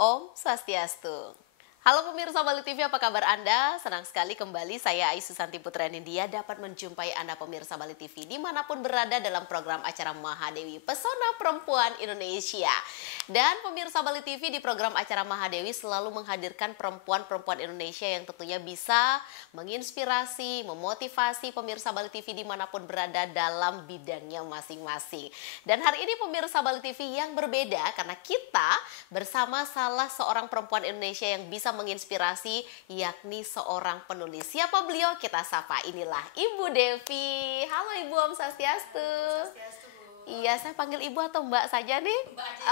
Om Swastiastu. Halo pemirsa Bali TV, apa kabar Anda? Senang sekali kembali saya Aisu Santi Putra Nindya dapat menjumpai Anda pemirsa Bali TV dimanapun berada dalam program acara Mahadewi Pesona Perempuan Indonesia. Dan pemirsa Bali TV di program acara Mahadewi selalu menghadirkan perempuan-perempuan Indonesia yang tentunya bisa menginspirasi, memotivasi pemirsa Bali TV dimanapun berada dalam bidangnya masing-masing. Dan hari ini pemirsa Bali TV yang berbeda karena kita bersama salah seorang perempuan Indonesia yang bisa menginspirasi, yakni seorang penulis. Siapa beliau? Kita sapa. Inilah Ibu Devi. Halo Ibu, Om Swastiastu. Swastiastu, Bu. Iya, saya panggil Ibu atau Mbak saja nih? Mbak aja.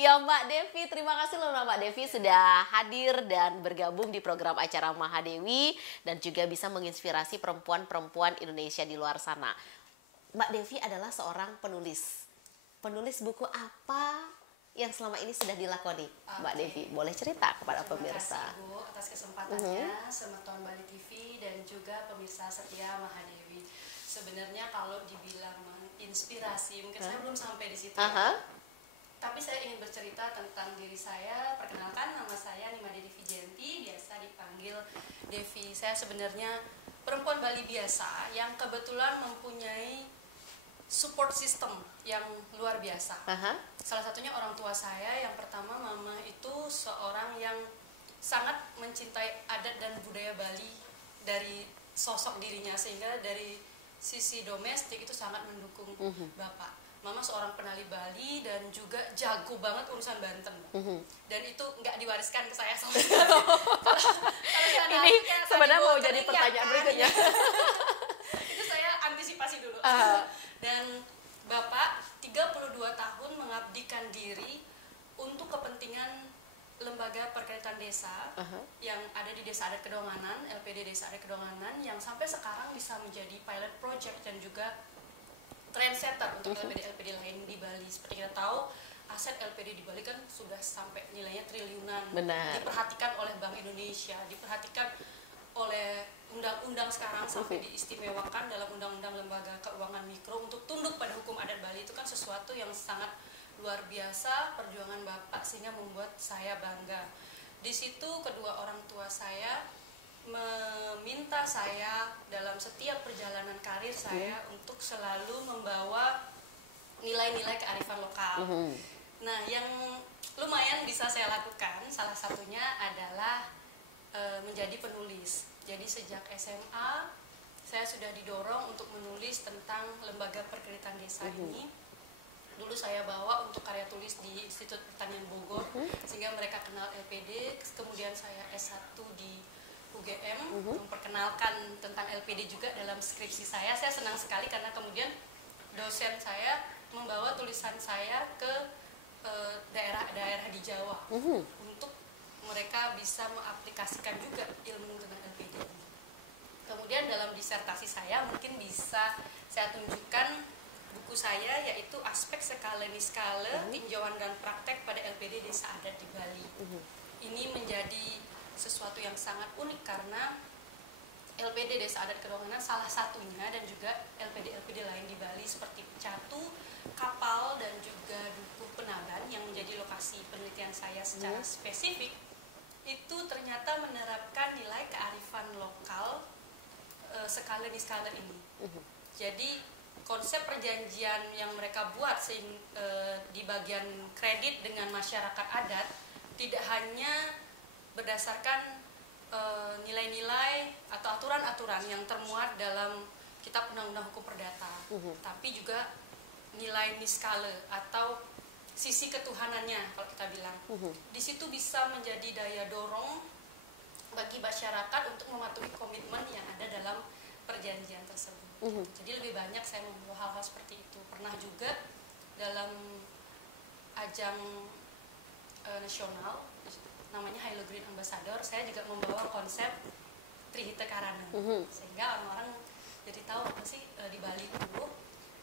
Ya Mbak Devi, terima kasih loh Mbak Devi sudah hadir dan bergabung di program acara Mahadewi dan juga bisa menginspirasi perempuan-perempuan Indonesia di luar sana. Mbak Devi adalah seorang penulis. Penulis buku apa yang selama ini sudah dilakoni, Mbak Devi? Boleh cerita kepada pemirsa. Terima kasih Bu atas kesempatannya, Semeton Bali TV dan juga pemirsa setia Mahadewi. Sebenarnya kalau dibilang menginspirasi, mungkin saya belum sampai di situ. Tapi saya ingin bercerita tentang diri saya. Perkenalkan, nama saya Nima Devi Vijanti, biasa dipanggil Devi. Saya sebenarnya perempuan Bali biasa yang kebetulan mempunyai support system yang luar biasa. Salah satunya orang tua saya. Yang pertama, mama itu seorang yang sangat mencintai adat dan budaya Bali dari sosok dirinya, sehingga dari sisi domestik itu sangat mendukung bapak. Mama seorang penali Bali dan juga jago banget urusan Banten. Dan itu nggak diwariskan ke saya sama sekali. Ini sebenarnya mau jadi pertanyaan berikutnya. Itu saya antisipasi dulu. Dan bapak 32 tahun mengabdikan diri untuk kepentingan lembaga perkaitan desa yang ada di Desa Adat Kedonganan, LPD Desa Adat Kedonganan, yang sampai sekarang bisa menjadi pilot project dan juga trendsetter untuk LPD-LPD lain di Bali. Seperti kita tahu, aset LPD di Bali kan sudah sampai nilainya triliunan. Benar. Diperhatikan oleh Bank Indonesia, diperhatikan oleh undang-undang sekarang sampai diistimewakan dalam undang-undang lembaga keuangan mikro untuk tunduk pada hukum adat Bali. Itu kan sesuatu yang sangat luar biasa perjuangan bapak, sehingga membuat saya bangga. Di situ kedua orang tua saya meminta saya dalam setiap perjalanan karir saya untuk selalu membawa nilai-nilai kearifan lokal. Nah, yang lumayan bisa saya lakukan salah satunya adalah menjadi penulis. Jadi sejak SMA saya sudah didorong untuk menulis tentang lembaga perkaitan desa ini. Dulu saya bawa untuk karya tulis di Institut Pertanian Bogor, sehingga mereka kenal LPD. Kemudian saya S1 di UGM, memperkenalkan tentang LPD juga dalam skripsi saya. Saya senang sekali karena kemudian dosen saya membawa tulisan saya ke daerah-daerah di Jawa untuk mereka bisa mengaplikasikan juga ilmu tentang LPD. Kemudian dalam disertasi saya mungkin bisa saya tunjukkan buku saya, yaitu aspek skala niskala, tinjauan dan praktek pada LPD Desa Adat di Bali. Ini menjadi sesuatu yang sangat unik karena LPD Desa Adat Kedonganan salah satunya, dan juga LPD-LPD lain di Bali seperti Catu, Kapal, dan juga Dukuh Penaban yang menjadi lokasi penelitian saya secara spesifik, itu ternyata menerapkan nilai kearifan lokal skala niskala ini. Jadi konsep perjanjian yang mereka buat di bagian kredit dengan masyarakat adat tidak hanya berdasarkan nilai-nilai atau aturan-aturan yang termuat dalam Kitab Undang-Undang Hukum Perdata, tapi juga nilai niskala atau sisi ketuhanannya kalau kita bilang. Di situ bisa menjadi daya dorong bagi masyarakat untuk mematuhi komitmen yang ada dalam perjanjian tersebut. Jadi lebih banyak saya membawa hal-hal seperti itu. Pernah juga dalam ajang nasional namanya Hilo Green Ambassador, saya juga membawa konsep Trihita Karana, sehingga orang-orang jadi tahu apa sih di Bali itu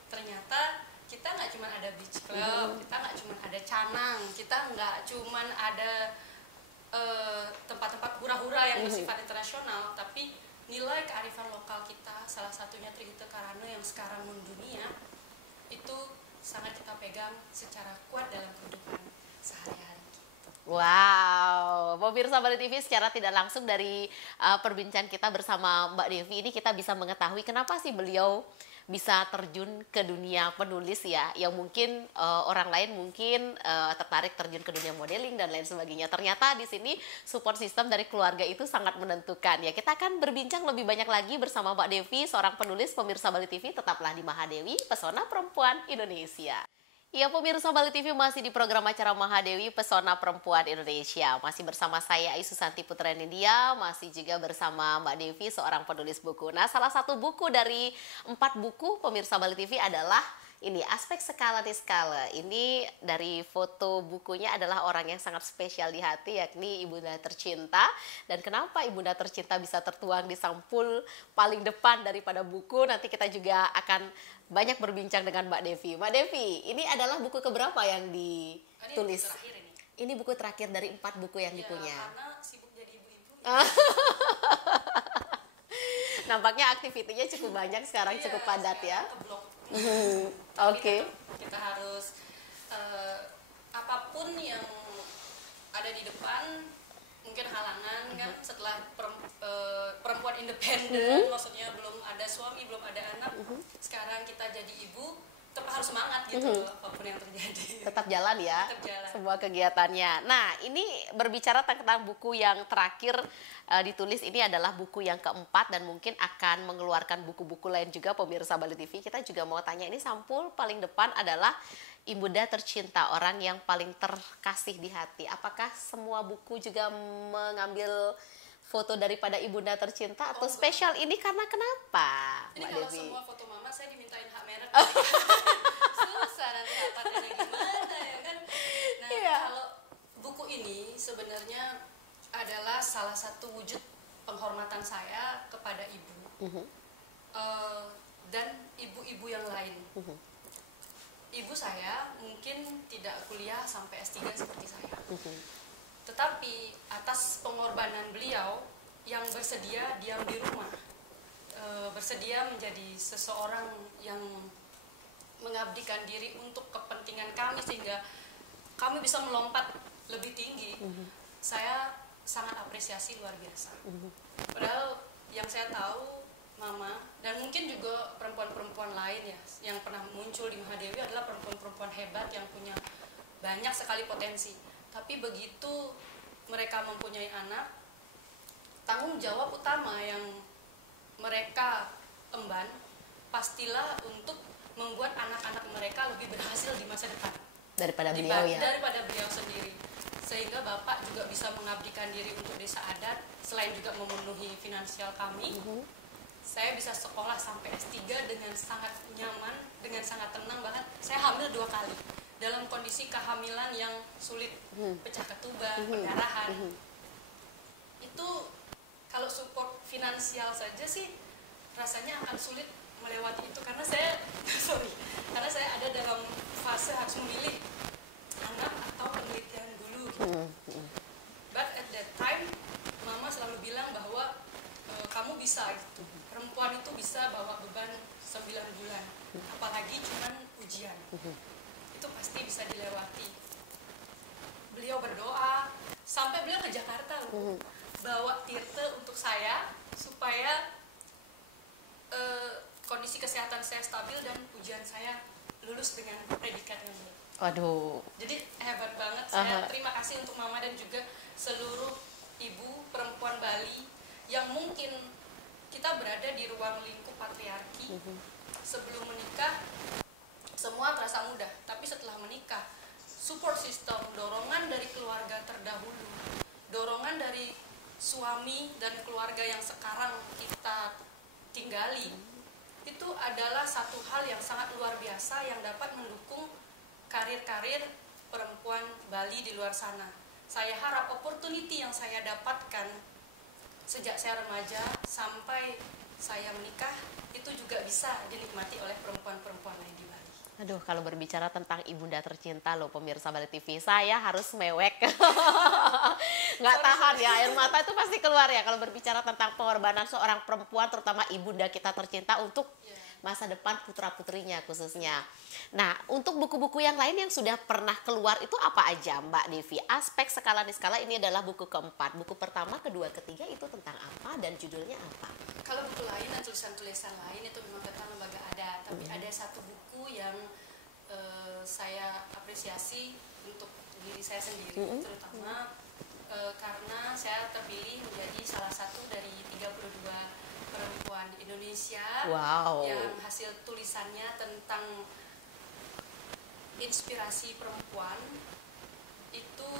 ternyata kita nggak cuma ada beach club, kita nggak cuma ada canang, kita nggak cuma ada tempat-tempat hura-hura yang bersifat internasional, tapi nilai kearifan lokal kita, salah satunya Trihita Karana yang sekarang mendunia, itu sangat kita pegang secara kuat dalam kehidupan. Wow, pemirsa Bali TV, secara tidak langsung dari perbincangan kita bersama Mbak Devi ini kita bisa mengetahui kenapa sih beliau bisa terjun ke dunia penulis ya, yang mungkin orang lain mungkin tertarik terjun ke dunia modeling dan lain sebagainya. Ternyata di sini support system dari keluarga itu sangat menentukan ya. Kita akan berbincang lebih banyak lagi bersama Mbak Devi, seorang penulis. Pemirsa Bali TV, tetaplah di Mahadewi, Pesona Perempuan Indonesia. Ya, pemirsa Bali TV masih di program acara Mahadewi Pesona Perempuan Indonesia. Masih bersama saya Aisu Santi Putra Nindya, masih juga bersama Mbak Devi, seorang penulis buku. Nah, salah satu buku dari 4 buku pemirsa Bali TV adalah ini, Aspek Skala Niskala. Ini dari foto bukunya adalah orang yang sangat spesial di hati, yakni Ibunda Tercinta. Dan kenapa Ibunda Tercinta bisa tertuang di sampul paling depan daripada buku? Nanti kita juga akan banyak berbincang dengan Mbak Devi. Mbak Devi, ini adalah buku keberapa yang ditulis? Ini buku terakhir dari 4 buku yang dipunya. Karena sibuk jadi ibu-ibu. Nampaknya aktivitinya cukup banyak sekarang, cukup padat ya. Oke. Kita harus apapun yang ada di depan, mungkin halangan kan, setelah perempuan independen, maksudnya belum ada suami, belum ada anak, sekarang kita jadi ibu, tetap harus semangat gitu, apapun yang terjadi. Tetap jalan ya, tetap jalan. Semua kegiatannya. Nah, ini berbicara tentang buku yang terakhir ditulis, ini adalah buku yang keempat dan mungkin akan mengeluarkan buku-buku lain juga pemirsa Bali TV. Kita juga mau tanya, ini sampul paling depan adalah Ibunda Tercinta, orang yang paling terkasih di hati. Apakah semua buku juga mengambil foto daripada Ibunda Tercinta atau spesial ini karena kenapa? Ini Mbak kalau Devi? semua foto mama saya dimintain hak merek. Susah nanti dapatnya gimana ya kan. Nah, kalau buku ini sebenarnya adalah salah satu wujud penghormatan saya kepada ibu dan ibu-ibu yang lain. Ibu saya mungkin tidak kuliah sampai S3 seperti saya. Tetapi atas pengorbanan beliau yang bersedia diam di rumah, bersedia menjadi seseorang yang mengabdikan diri untuk kepentingan kami sehingga kami bisa melompat lebih tinggi, saya sangat apresiasi luar biasa. Padahal yang saya tahu mama dan mungkin juga perempuan-perempuan lain ya yang pernah muncul di Mahadewi adalah perempuan-perempuan hebat yang punya banyak sekali potensi. Tapi begitu mereka mempunyai anak, tanggung jawab utama yang mereka emban pastilah untuk membuat anak-anak mereka lebih berhasil di masa depan Daripada beliau ya? Daripada beliau sendiri. Sehingga Bapak juga bisa mengabdikan diri untuk desa adat, selain juga memenuhi finansial kami. Saya bisa sekolah sampai S3 dengan sangat nyaman, dengan sangat tenang. Bahkan saya hamil 2 kali dalam kondisi kehamilan yang sulit, pecah ketuban, perdarahan. Itu kalau support finansial saja sih rasanya akan sulit melewati itu karena saya karena saya ada dalam fase harus memilih anak atau penelitian dulu gitu. But at that time mama selalu bilang bahwa kamu bisa gitu, perempuan itu bisa bawa beban 9 bulan, apalagi cuman ujian, itu pasti bisa dilewati. Beliau berdoa sampai beliau ke Jakarta loh, bawa tirte untuk saya supaya kondisi kesehatan saya stabil dan ujian saya lulus dengan predikat yang baik. Waduh. Jadi hebat banget. Saya terima kasih untuk mama dan juga seluruh ibu perempuan Bali yang mungkin kita berada di ruang lingkup patriarki. Sebelum menikah semua terasa mudah, tapi setelah menikah support system, dorongan dari keluarga terdahulu, dorongan dari suami dan keluarga yang sekarang kita tinggali, itu adalah satu hal yang sangat luar biasa yang dapat mendukung karir-karir perempuan Bali di luar sana. Saya harap opportunity yang saya dapatkan sejak saya remaja sampai saya menikah itu juga bisa dinikmati oleh perempuan-perempuan lain di Bali. Aduh, kalau berbicara tentang Ibunda Tercinta loh pemirsa Bali TV, saya harus mewek. Nggak tahan ya, air mata itu pasti keluar ya kalau berbicara tentang pengorbanan seorang perempuan, terutama Ibunda kita tercinta untuk masa depan putra-putrinya khususnya. Nah, untuk buku-buku yang lain yang sudah pernah keluar itu apa aja Mbak Devi? Aspek Skala Niskala ini adalah buku keempat. Buku pertama, kedua, ketiga itu tentang apa dan judulnya apa? Kalau buku lain dan tulisan-tulisan lain itu memang tentang lembaga adat, tapi ada satu buku yang saya apresiasi untuk diri saya sendiri, terutama karena saya terpilih menjadi salah satu dari 32 perempuan di Indonesia yang hasil tulisannya tentang inspirasi perempuan itu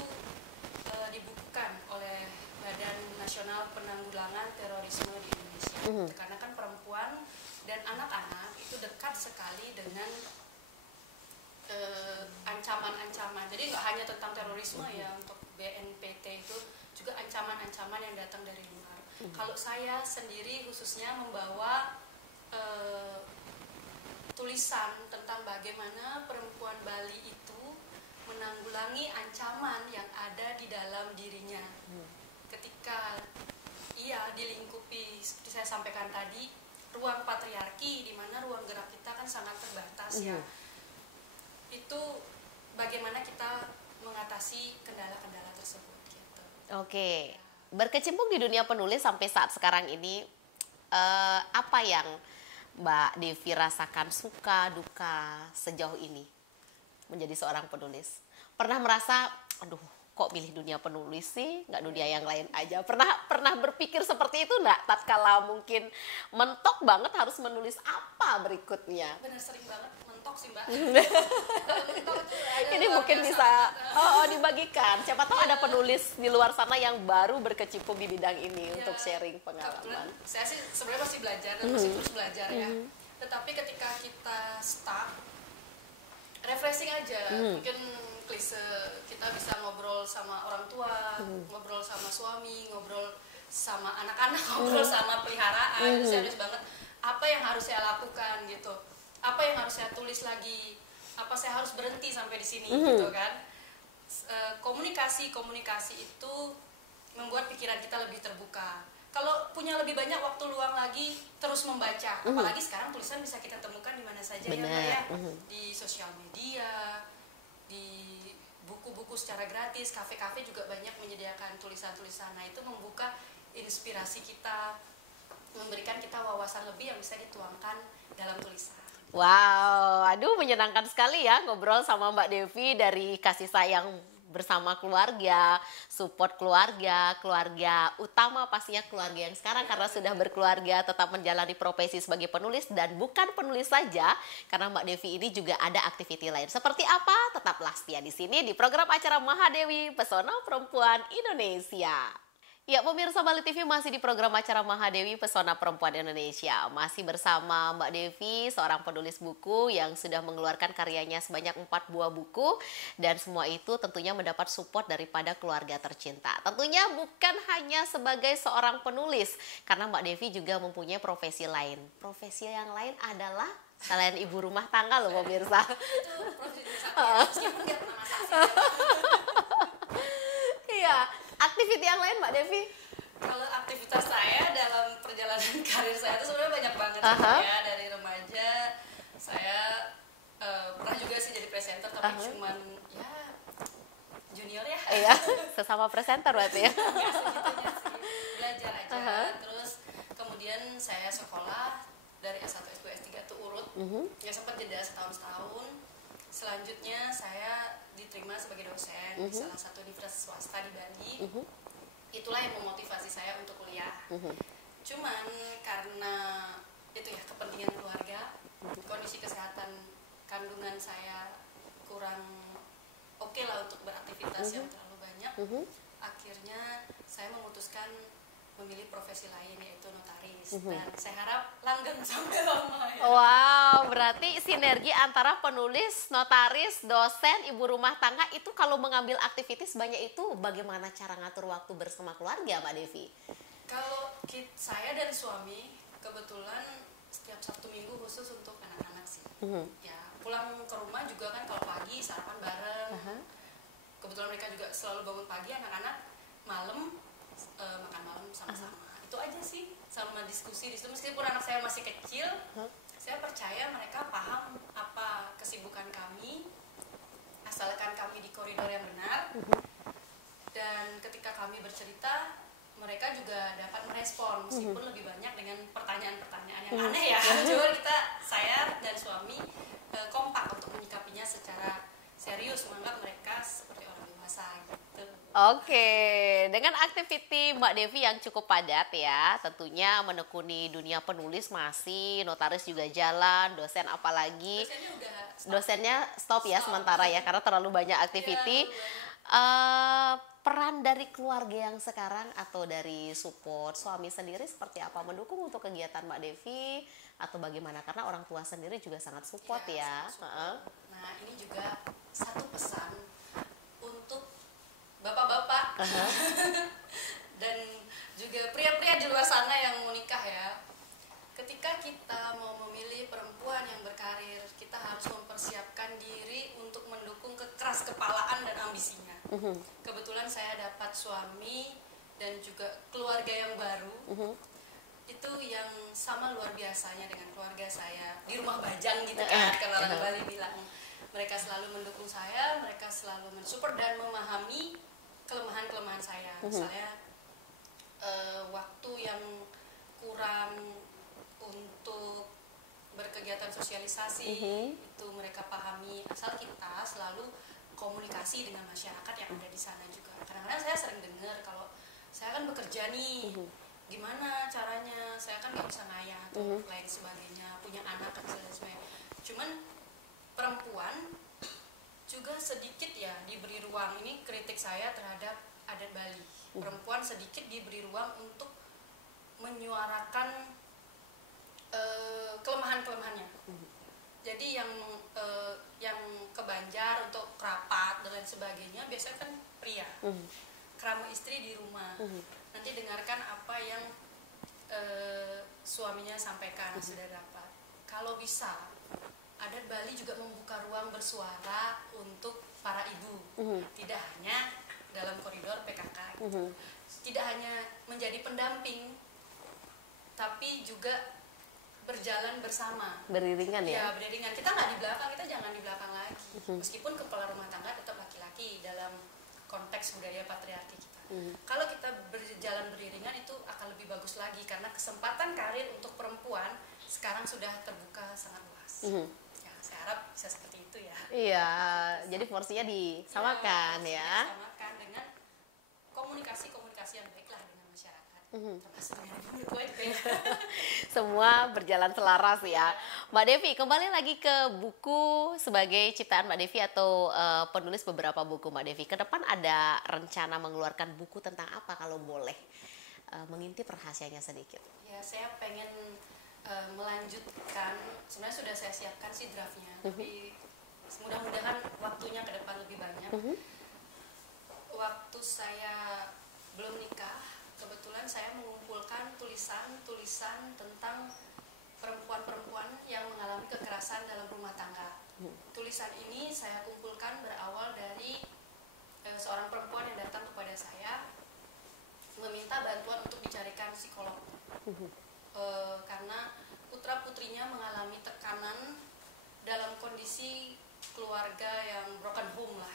dibukukan oleh Badan Nasional Penanggulangan Terorisme di Indonesia. Karena kan perempuan dan anak-anak itu dekat sekali dengan ancaman-ancaman. Jadi nggak hanya tentang terorisme ya, untuk BNPT itu juga ancaman-ancaman yang datang dari luar. Kalau saya sendiri khususnya membawa tulisan tentang bagaimana perempuan Bali itu menanggulangi ancaman yang ada di dalam dirinya. Ketika ia dilingkupi, seperti saya sampaikan tadi, ruang patriarki, di mana ruang gerak kita kan sangat terbatas ya. Itu bagaimana kita mengatasi kendala-kendala tersebut gitu. Oke, berkecimpung di dunia penulis sampai saat sekarang ini, apa yang Mbak Devi rasakan suka duka sejauh ini menjadi seorang penulis? Pernah merasa, aduh kok pilih dunia penulis sih, nggak dunia yang lain aja? Pernah berpikir seperti itu nggak? Tatkala mungkin mentok banget harus menulis apa berikutnya? Benar, sering banget mentok sih Mbak. Ini mungkin bisa dibagikan. Siapa tahu ada penulis di luar sana yang baru berkecimpung di bidang ini untuk sharing pengalaman. Saya sih sebenarnya masih belajar dan masih terus belajar ya. Tetapi ketika kita stuck, refreshing aja. Mungkin klise, kita bisa ngobrol sama orang tua, ngobrol sama suami, ngobrol sama anak-anak, ngobrol sama peliharaan. Serius banget, apa yang harus saya lakukan gitu, apa yang harus saya tulis lagi, apa saya harus berhenti sampai di sini gitu kan. Komunikasi itu membuat pikiran kita lebih terbuka. Kalau punya lebih banyak waktu luang lagi, terus membaca. Apalagi sekarang tulisan bisa kita temukan di mana saja. Bener. Ya Mbak ya, di sosial media, di buku-buku secara gratis, kafe-kafe juga banyak menyediakan tulisan-tulisan. Nah, itu membuka inspirasi kita, memberikan kita wawasan lebih yang bisa dituangkan dalam tulisan. Wow, aduh menyenangkan sekali ya ngobrol sama Mbak Devi, dari kasih sayang bersama keluarga, support keluarga utama pastinya keluarga yang sekarang karena sudah berkeluarga, tetap menjalani profesi sebagai penulis, dan bukan penulis saja karena Mbak Devi ini juga ada aktiviti lain. Seperti apa? Tetaplah setia di sini di program acara Mahadewi Pesona Perempuan Indonesia. Ya, pemirsa Bali TV masih di program acara Mahadewi Pesona Perempuan Indonesia. Masih bersama Mbak Devi, seorang penulis buku yang sudah mengeluarkan karyanya sebanyak 4 buah buku. Dan semua itu tentunya mendapat support daripada keluarga tercinta. Tentunya bukan hanya sebagai seorang penulis, karena Mbak Devi juga mempunyai profesi lain. Profesi yang lain adalah selain ibu rumah tangga loh pemirsa. Itu profesi saya, meskipun nggak pernah masak sih. Iya. Aktiviti yang lain Mbak Devi? Kalau aktivitas saya dalam perjalanan karir saya itu sebenarnya banyak banget ya. Dari remaja saya pernah juga sih jadi presenter, tapi cuman ya junior ya. Iya, sesama presenter berarti ya. Nggak segitunya sih, belajar aja. Terus kemudian saya sekolah dari S1, S2, S3 itu urut. Ya sempat jeda setahun. Selanjutnya saya diterima sebagai dosen di salah satu universitas swasta di Bali. Itulah yang memotivasi saya untuk kuliah. Cuman karena itu ya kepentingan keluarga, kondisi kesehatan kandungan saya kurang oke lah untuk beraktivitas yang terlalu banyak. Akhirnya saya memutuskan memilih profesi lain, yaitu notaris. Dan saya harap langgeng sampai lama ya. Wow, berarti sinergi antara penulis, notaris, dosen, ibu rumah tangga itu kalau mengambil aktivitas banyak itu bagaimana cara ngatur waktu bersama keluarga Mbak Devi? Kalau saya dan suami kebetulan setiap Sabtu Minggu khusus untuk anak-anak sih. Ya, pulang ke rumah juga kan kalau pagi sarapan bareng. Kebetulan mereka juga selalu bangun pagi, anak-anak malam makan malam sama-sama. Itu aja sih, sama diskusi di situ. Meskipun anak saya masih kecil, saya percaya mereka paham apa kesibukan kami, asalkan kami di koridor yang benar. Dan ketika kami bercerita, mereka juga dapat merespon, meskipun lebih banyak dengan pertanyaan-pertanyaan yang aneh ya. Cuma saya dan suami kompak untuk menyikapinya secara serius, menganggap mereka seperti orang dewasa gitu. Oke, dengan aktiviti Mbak Devi yang cukup padat ya, tentunya menekuni dunia penulis masih, notaris juga jalan, dosen apalagi. Dosennya udah Dosennya stop ya sementara ya, karena terlalu banyak aktiviti. Peran dari keluarga yang sekarang atau dari support suami sendiri seperti apa? Mendukung untuk kegiatan Mbak Devi atau bagaimana? Karena orang tua sendiri juga sangat support ya. sangat support. Nah, ini juga satu pesan untuk bapak-bapak dan juga pria-pria di luar sana yang mau nikah ya. Ketika kita mau memilih perempuan yang berkarir, kita harus mempersiapkan diri untuk mendukung kekeras kepalaan dan ambisinya. Kebetulan saya dapat suami dan juga keluarga yang baru. Itu yang sama luar biasanya dengan keluarga saya di rumah bajang gitu kan, kalau orang Bali bilang. Mereka selalu mendukung saya, mereka selalu mensupport dan memahami kelemahan-kelemahan saya. Misalnya waktu yang kurang untuk berkegiatan sosialisasi, itu mereka pahami, asal kita selalu komunikasi dengan masyarakat yang ada di sana juga. Kadang-kadang saya sering dengar kalau saya kan bekerja nih, gimana caranya, saya kan nggak bisa ngayah atau lain sebagainya, punya anak kecil dan sebagainya. Cuman perempuan juga sedikit ya diberi ruang, ini kritik saya terhadap adat Bali. Perempuan sedikit diberi ruang untuk menyuarakan kelemahan-kelemahannya. Jadi yang ke Banjar untuk kerapat dan lain sebagainya biasanya kan pria. Keramu istri di rumah. Nanti dengarkan apa yang suaminya sampaikan sudah dapat. Kalau bisa, adat Bali juga membuka ruang bersuara untuk para ibu. Tidak hanya dalam koridor PKK. Tidak hanya menjadi pendamping, tapi juga berjalan bersama, Beriringan ya? Ya, beriringan. Kita nggak di belakang, kita jangan di belakang lagi. Meskipun kepala rumah tangga tetap laki-laki dalam konteks budaya patriarki kita. Kalau kita berjalan beriringan itu akan lebih bagus lagi, karena kesempatan karir untuk perempuan sekarang sudah terbuka sangat luas. Ya, saya harap bisa seperti itu ya. Iya, jadi porsinya disamakan ya. Disamakan dengan komunikasi yang baiklah dengan masyarakat. Termasuk dengan ibu ya. Semua berjalan selaras ya. Mbak Devi, kembali lagi ke buku sebagai ciptaan Mbak Devi atau penulis beberapa buku Mbak Devi. Ke depan ada rencana mengeluarkan buku tentang apa kalau boleh mengintip rahasianya sedikit? Ya, saya pengen melanjutkan, sebenarnya sudah saya siapkan sih draftnya, tapi mudah-mudahan waktunya ke depan lebih banyak. Waktu saya belum nikah, kebetulan saya mengumpulkan tulisan-tulisan tentang perempuan-perempuan yang mengalami kekerasan dalam rumah tangga. Tulisan ini saya kumpulkan berawal dari seorang perempuan yang datang kepada saya meminta bantuan untuk dicarikan psikolog. Karena putra-putrinya mengalami tekanan dalam kondisi keluarga yang broken home lah.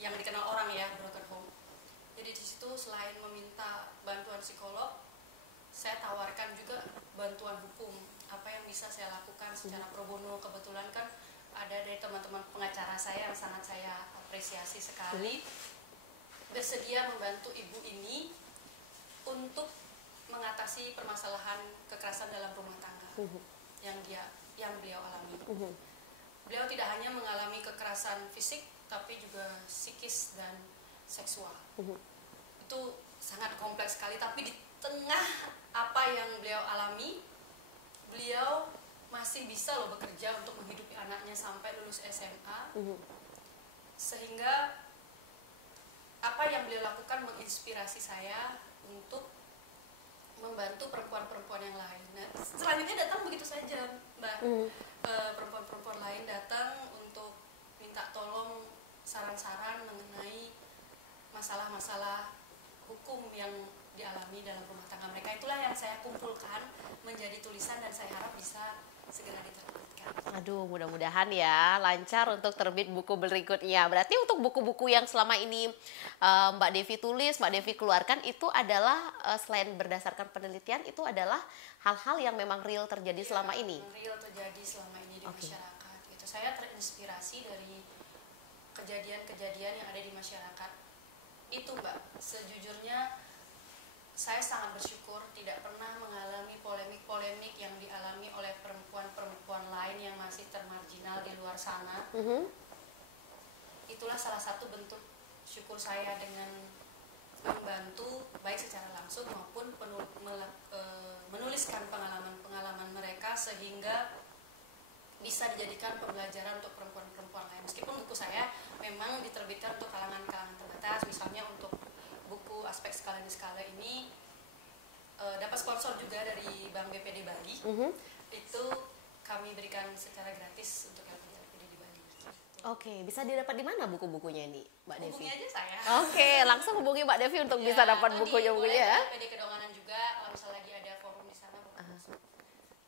Yang dikenal orang ya, broken home. Jadi di situ selain meminta bantuan psikolog, saya tawarkan juga bantuan hukum. Apa yang bisa saya lakukan secara pro bono. Kebetulan kan ada dari teman-teman pengacara saya yang sangat saya apresiasi sekali, bersedia membantu ibu ini untuk mengatasi permasalahan kekerasan dalam rumah tangga yang beliau alami. Beliau tidak hanya mengalami kekerasan fisik, tapi juga psikis dan seksual. Itu sangat kompleks sekali, tapi di tengah apa yang beliau alami, beliau masih bisa loh bekerja untuk menghidupi anaknya sampai lulus SMA. Sehingga apa yang beliau lakukan menginspirasi saya untuk membantu perempuan-perempuan yang lain. Nah, selanjutnya datang begitu saja, Mbak. Perempuan-perempuan lain datang untuk minta tolong saran-saran mengenai masalah-masalah hukum yang dialami dalam rumah tangga mereka. Itulah yang saya kumpulkan menjadi tulisan dan saya harap bisa segera diterbitkan. Aduh, mudah-mudahan ya lancar untuk terbit buku berikutnya. Berarti untuk buku-buku yang selama ini Mbak Devi tulis, Mbak Devi keluarkan itu adalah selain berdasarkan penelitian, itu adalah hal-hal yang memang real terjadi selama ini. Real terjadi selama ini di masyarakat. Gitu. Saya terinspirasi dari kejadian-kejadian yang ada di masyarakat. Itu Mbak, sejujurnya saya sangat bersyukur tidak pernah mengalami polemik-polemik yang dialami oleh perempuan-perempuan lain yang masih termarginal di luar sana. Itulah salah satu bentuk syukur saya dengan membantu baik secara langsung maupun menuliskan pengalaman-pengalaman mereka sehingga bisa dijadikan pembelajaran untuk perempuan-perempuan lain. Meskipun buku saya memang diterbitkan untuk kalangan-kalangan terbatas, misalnya untuk buku aspek skala skala ini dapat sponsor juga dari Bank BPD Bali. Itu kami berikan secara gratis untuk LPD di Bali. Oke, bisa didapat di mana buku-bukunya ini, Mbak Devi? Hubungi aja saya. Oke, langsung hubungi Mbak Devi untuk bisa dapat bukunya ya. LPD Kedonganan juga, kalau misalnya lagi ada forum di sana,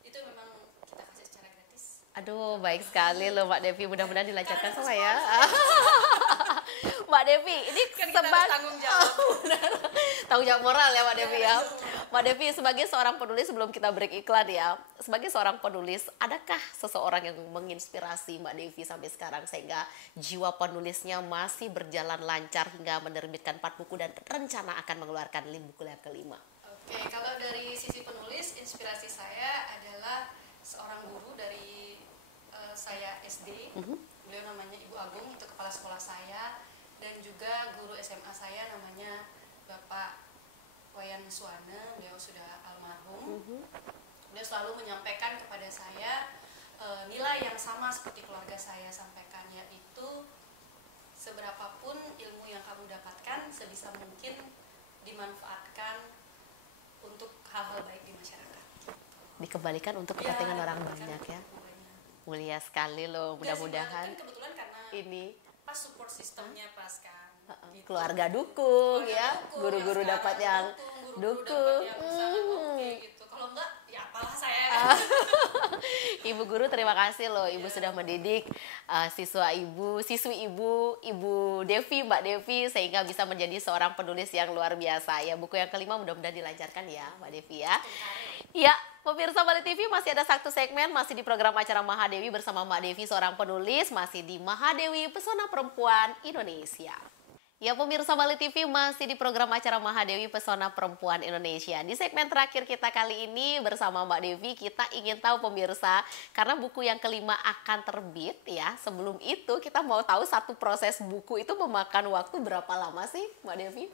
itu memang kita kasih secara gratis. Aduh, baik sekali loh Mbak Devi, mudah-mudahan dilancarkan semua ya. Mbak Devi, ini kan kita harus tanggung jawab. Tanggung jawab moral ya Mbak Devi ya. Mbak Devi, sebagai seorang penulis, sebelum kita break iklan ya, sebagai seorang penulis, adakah seseorang yang menginspirasi Mbak Devi sampai sekarang sehingga jiwa penulisnya masih berjalan lancar hingga menerbitkan 4 buku dan rencana akan mengeluarkan buku yang kelima? Oke, kalau dari sisi penulis, inspirasi saya adalah seorang guru dari saya SD. Beliau namanya Ibu Agung, itu kepala sekolah saya, dan juga guru SMA saya namanya Bapak Wayan Suwana, beliau sudah almarhum. Beliau selalu menyampaikan kepada saya nilai yang sama seperti keluarga saya sampaikan, yaitu seberapapun ilmu yang kamu dapatkan sebisa mungkin dimanfaatkan untuk hal-hal baik di masyarakat. Dikembalikan untuk kepentingan orang banyak ya. Mulia sekali loh, mudah-mudahan kebetulan karena ini pas support sistemnya pas kan gitu. Keluarga dukung ya, guru-guru dapat yang dukung. Gitu. Kalau enggak ya apalah saya. Ibu guru terima kasih loh, Ibu sudah mendidik siswi Ibu Devi, Mbak Devi, sehingga bisa menjadi seorang penulis yang luar biasa ya. Buku yang kelima mudah-mudahan dilancarkan ya Mbak Devi ya. Ya, pemirsa Bali TV, masih ada satu segmen, masih di program acara Mahadewi bersama Mbak Devi, seorang penulis, masih di Mahadewi Pesona Perempuan Indonesia. Ya, pemirsa Bali TV, masih di program acara Mahadewi Pesona Perempuan Indonesia. Di segmen terakhir kita kali ini bersama Mbak Devi, kita ingin tahu pemirsa, karena buku yang kelima akan terbit ya. Sebelum itu kita mau tahu satu proses buku itu memakan waktu berapa lama sih Mbak Devi?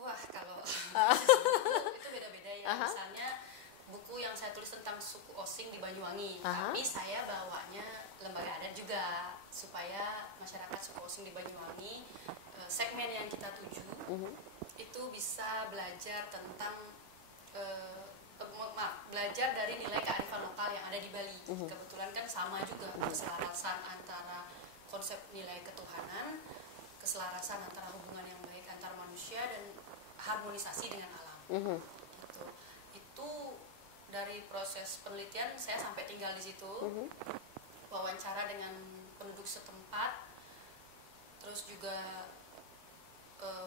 Wah, kalau buku itu beda-beda ya. Misalnya buku yang saya tulis tentang suku Osing di Banyuwangi, tapi saya bawanya lembaga adat juga supaya masyarakat suku Osing di Banyuwangi, segmen yang kita tuju itu bisa belajar tentang belajar dari nilai kearifan lokal yang ada di Bali. Kebetulan kan sama juga keselarasan antara konsep nilai ketuhanan, keselarasan antara hubungan yang baik antar manusia dan harmonisasi dengan alam. Gitu. Itu dari proses penelitian saya sampai tinggal di situ, wawancara dengan penduduk setempat, terus juga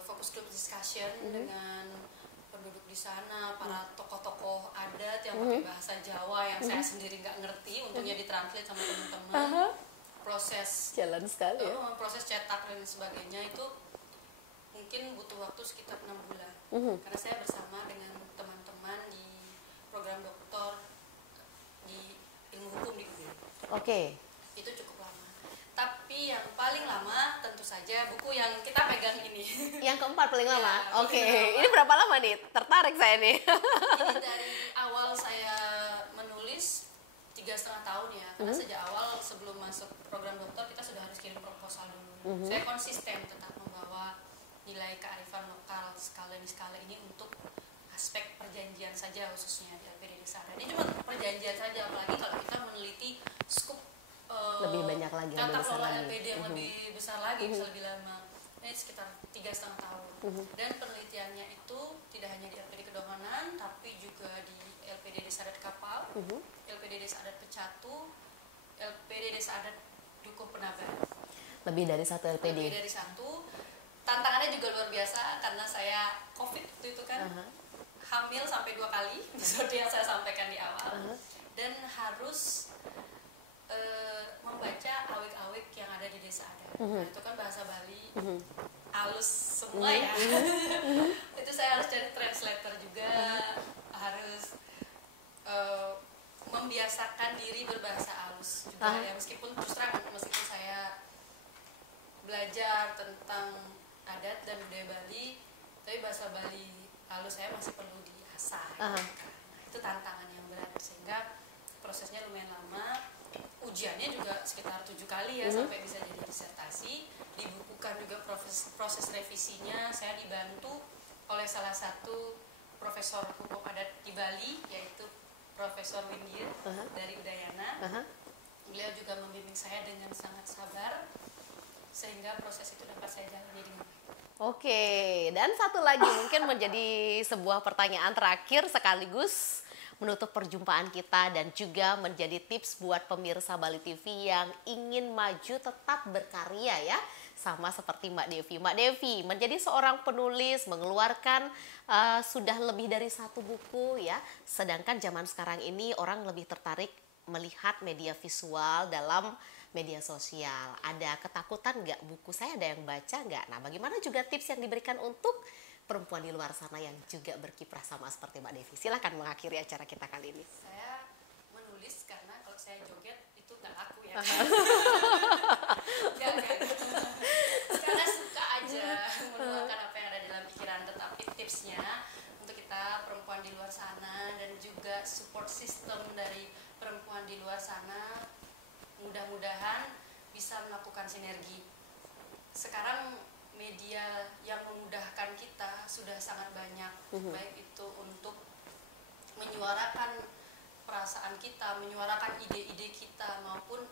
fokus group discussion dengan penduduk di sana, para tokoh-tokoh adat yang pakai bahasa Jawa yang saya sendiri nggak ngerti, untungnya ditranslate sama teman-teman. Proses jalan sekali ya. Proses cetak dan sebagainya itu mungkin butuh waktu sekitar 6 bulan. Karena saya bersama dengan teman-teman di program doktor di ilmu hukum di UB. Oke. Itu cukup lama. Tapi yang paling lama tentu saja buku yang kita pegang ini. Yang keempat paling lama? Ya, Oke. Ini berapa lama nih? Tertarik saya nih. Ini dari awal saya menulis 3,5 tahun ya. Karena sejak awal sebelum masuk program dokter kita sudah harus kirim proposal dulu. Saya konsisten tetap membawa nilai kearifan lokal skala ini untuk aspek perjanjian saja khususnya di LPD Desa. Ini cuma perjanjian saja, apalagi kalau kita meneliti skup lebih banyak lagi, tata lebih besar kelola lagi. LPD yang lebih besar lagi, bisa lebih lama. Nah ini sekitar 3,5 tahun. Dan penelitiannya itu tidak hanya di LPD Kedonganan, tapi juga di LPD Desa Adat Kapal, LPD Desa Adat Pecatu, LPD Desa Adat Dukuh Penagan. Lebih dari satu LPD. Lebih dari satu. Tantangannya juga luar biasa karena saya COVID waktu itu kan, hamil sampai 2 kali seperti yang saya sampaikan di awal, dan harus membaca awik-awik yang ada di desa adat. Nah, itu kan bahasa Bali, halus semua ya. Itu saya harus cari translator juga, harus membiasakan diri berbahasa halus juga ya, meskipun terus terang meskipun saya belajar tentang adat dan budaya Bali, tapi bahasa Bali halus saya masih perlu diasah. Nah, itu tantangan yang berat sehingga prosesnya lumayan lama. Ujiannya juga sekitar 7 kali ya sampai bisa jadi disertasi. Dibukukan juga proses revisinya. Saya dibantu oleh salah satu profesor hukum adat di Bali, yaitu Profesor Windir dari Udayana. Beliau juga membimbing saya dengan sangat sabar sehingga proses itu dapat saya jalani dengan baik. Oke, dan satu lagi mungkin menjadi sebuah pertanyaan terakhir sekaligus menutup perjumpaan kita dan juga menjadi tips buat pemirsa Bali TV yang ingin maju tetap berkarya ya, sama seperti Mbak Devi. Mbak Devi menjadi seorang penulis, mengeluarkan sudah lebih dari 1 buku ya, sedangkan zaman sekarang ini orang lebih tertarik melihat media visual dalam media sosial. Ada ketakutan nggak buku saya ada yang baca nggak? Nah, bagaimana juga tips yang diberikan untuk perempuan di luar sana yang juga berkiprah sama seperti Mbak Devi? Silahkan mengakhiri acara kita kali ini. Saya menulis karena kalau saya joget itu nggak laku ya. Enggak. Karena suka aja menuangkan apa yang ada dalam pikiran. Tetapi tipsnya untuk kita perempuan di luar sana dan juga support system dari perempuan di luar sana, mudah-mudahan bisa melakukan sinergi. Sekarang media yang memudahkan kita sudah sangat banyak, baik itu untuk menyuarakan perasaan kita, menyuarakan ide-ide kita, maupun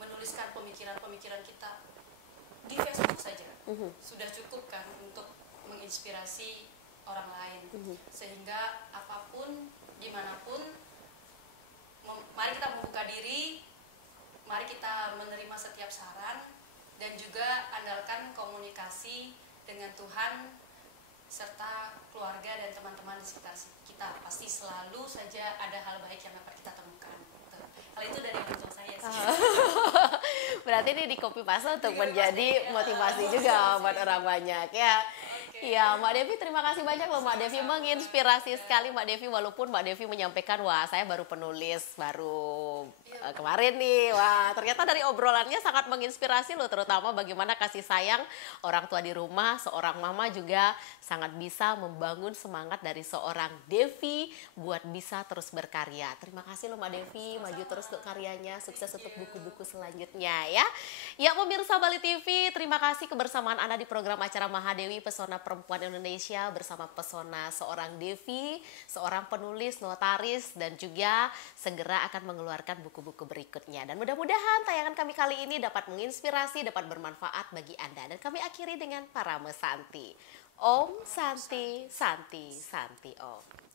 menuliskan pemikiran-pemikiran kita di Facebook saja. Sudah cukup kan untuk menginspirasi orang lain. Sehingga apapun, dimanapun, mari kita membuka diri, mari kita menerima setiap saran, dan juga andalkan komunikasi dengan Tuhan serta keluarga dan teman-teman di sekitar kita. Pasti selalu saja ada hal baik yang dapat kita temukan. Hal itu dari orang tua saya sih. Berarti ini di copy paste untuk menjadi motivasi juga buat orang banyak ya. Iya, Mbak Devi, terima kasih banyak loh Mbak Devi, menginspirasi sekali Mbak Devi, walaupun Mbak Devi menyampaikan, wah saya baru penulis, baru kemarin nih, wah ternyata dari obrolannya sangat menginspirasi loh, terutama bagaimana kasih sayang orang tua di rumah, seorang mama juga sangat bisa membangun semangat dari seorang Devi buat bisa terus berkarya. Terima kasih loh Mbak Devi, maju terus untuk karyanya, sukses untuk buku-buku selanjutnya ya. Ya pemirsa Bali TV, terima kasih kebersamaan Anda di program acara Mahadewi Pesona Perempuan Indonesia bersama pesona seorang Devi, seorang penulis, notaris, dan juga segera akan mengeluarkan buku-buku berikutnya. Dan mudah-mudahan tayangan kami kali ini dapat menginspirasi, dapat bermanfaat bagi Anda. Dan kami akhiri dengan Parame Santi. Om Santi, Santi, Santi Om.